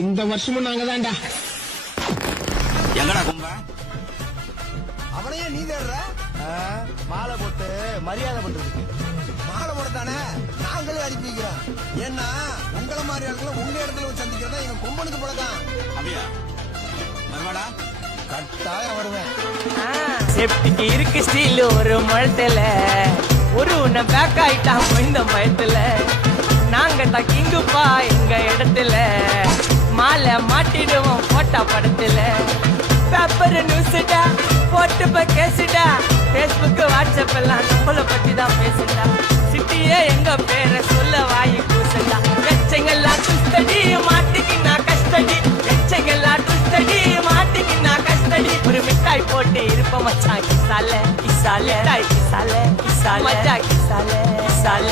இந்த வருஷமும் நாங்க தான்டா. எங்கடா கும்ப? அவனையே நீ தேடுற? மாலை போட்டு மரியாதை பண்றதுக்கு. மாலை போடத்தானே நாங்களே அனுப்பி வைக்கிறோம். ஏன்னா உங்களை மாதிரி ஆட்களை உங்க இடத்துல வச்சு சந்திக்கிறதா எங்க கொம்பனுக்கு பழக்கம். அப்படியா? வருவாடா? கட்டாயம் வருவேன். செப்டிக்கு இருக்கு ஸ்டீல் ஒரு முழத்துல, ஒரு உன்னை பேக் ஆயிட்டான் இந்த மயத்துல. நாங்க தான் கிங்குப்பா எங்க இடத்துல, மாலை மாட்டிடுவோம் போட்டா படத்துல. பேப்பர் நியூஸ்டா போட்டு கேசுடா, பேஸ்புக் வாட்ஸ்அப் எல்லாம் நம்மளை பத்தி தான் பேசுடா. சிட்டியே எங்க பேரை சொல்ல வாங்கி பூசடா. எச்சங்கெல்லாம் டுஸ்டடி மாட்டிக்கினா கஸ்டடி, எச்சங்கெல்லாம் டுஸ்டடி மாட்டிக்கினா கஸ்டடி. ஒரு மிட்டாய் போட்டு இருப்ப மச்சான் கிசால கிசால கிசால கிசால மச்சா கிசால கிசால.